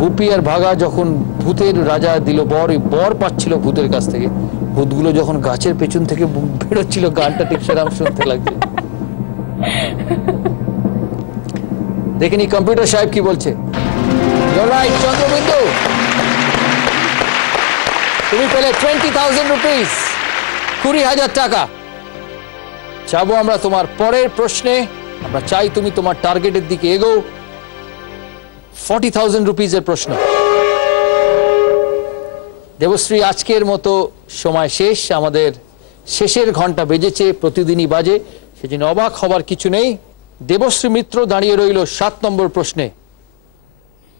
গুপি আর ভাগা যখন ভূতের রাজা দিল বর, বর পাচ্ছিল ভূতের কাছ থেকে, ভূতগুলো যখন গাছের পেছন থেকে বেরোচ্ছিল, গানটা ঠিক সেরাম শুনতে লাগছে। দেখিনি কম্পিউটার সাহেব কি বলছে। চন্দ্রবিন্দু, তুমি পেলে 20,000 রুপিস, 20,000 টাকা। যাবো আমরা তোমার পরের প্রশ্নে। আমরা চাই তুমি তোমার টার্গেটের দিকে এগো। 40,000 রুপিসের প্রশ্ন। দেবশ্রী, আজকের মতো সময় শেষ, আমাদের শেষের ঘন্টা বেজেছে, প্রতিদিনই বাজে, সেজন্য অবাক হবার কিছু নেই। দেবশ্রী মিত্র দাঁড়িয়ে রইল 7 নম্বর প্রশ্নে।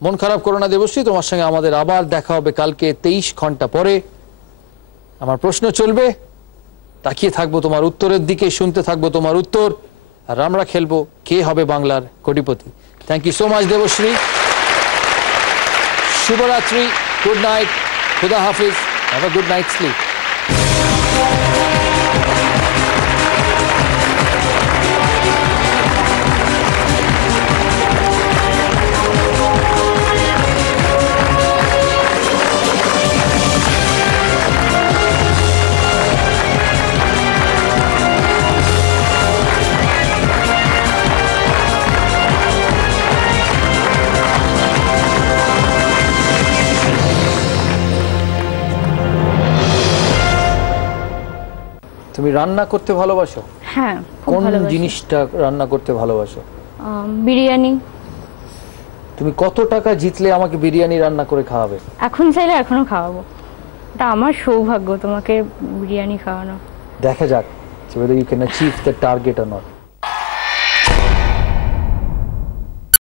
মন খারাপ করো না দেবশ্রী, তোমার সঙ্গে আমাদের আবার দেখা হবে কালকে 23 ঘন্টা পরে। আমার প্রশ্ন চলবে, তাকিয়ে থাকবো তোমার উত্তরের দিকে, শুনতে থাকবো তোমার উত্তর, আর আমরা খেলবো কে হবে বাংলার কোটিপতি। Thank you so much Debashree. শুভরাত্রি, গুড নাইট, খুদা হাফিজ, have a good night sleep. তুমি রান্না করতে ভালোবাসো? হ্যাঁ, খুব কোন ভালোবাসি। জিনিসটা রান্না করতে ভালোবাসো? বিরিয়ানি। তুমি কত টাকা জিতলে আমাকে বিরিয়ানি রান্না করে খাওয়াবে? এখন চাইলে এখনো খাওয়াবো। এটা আমার সৌভাগ্য তোমাকে বিরিয়ানি খাওয়ানো। দেখা যাক whether you can achieve the target or not.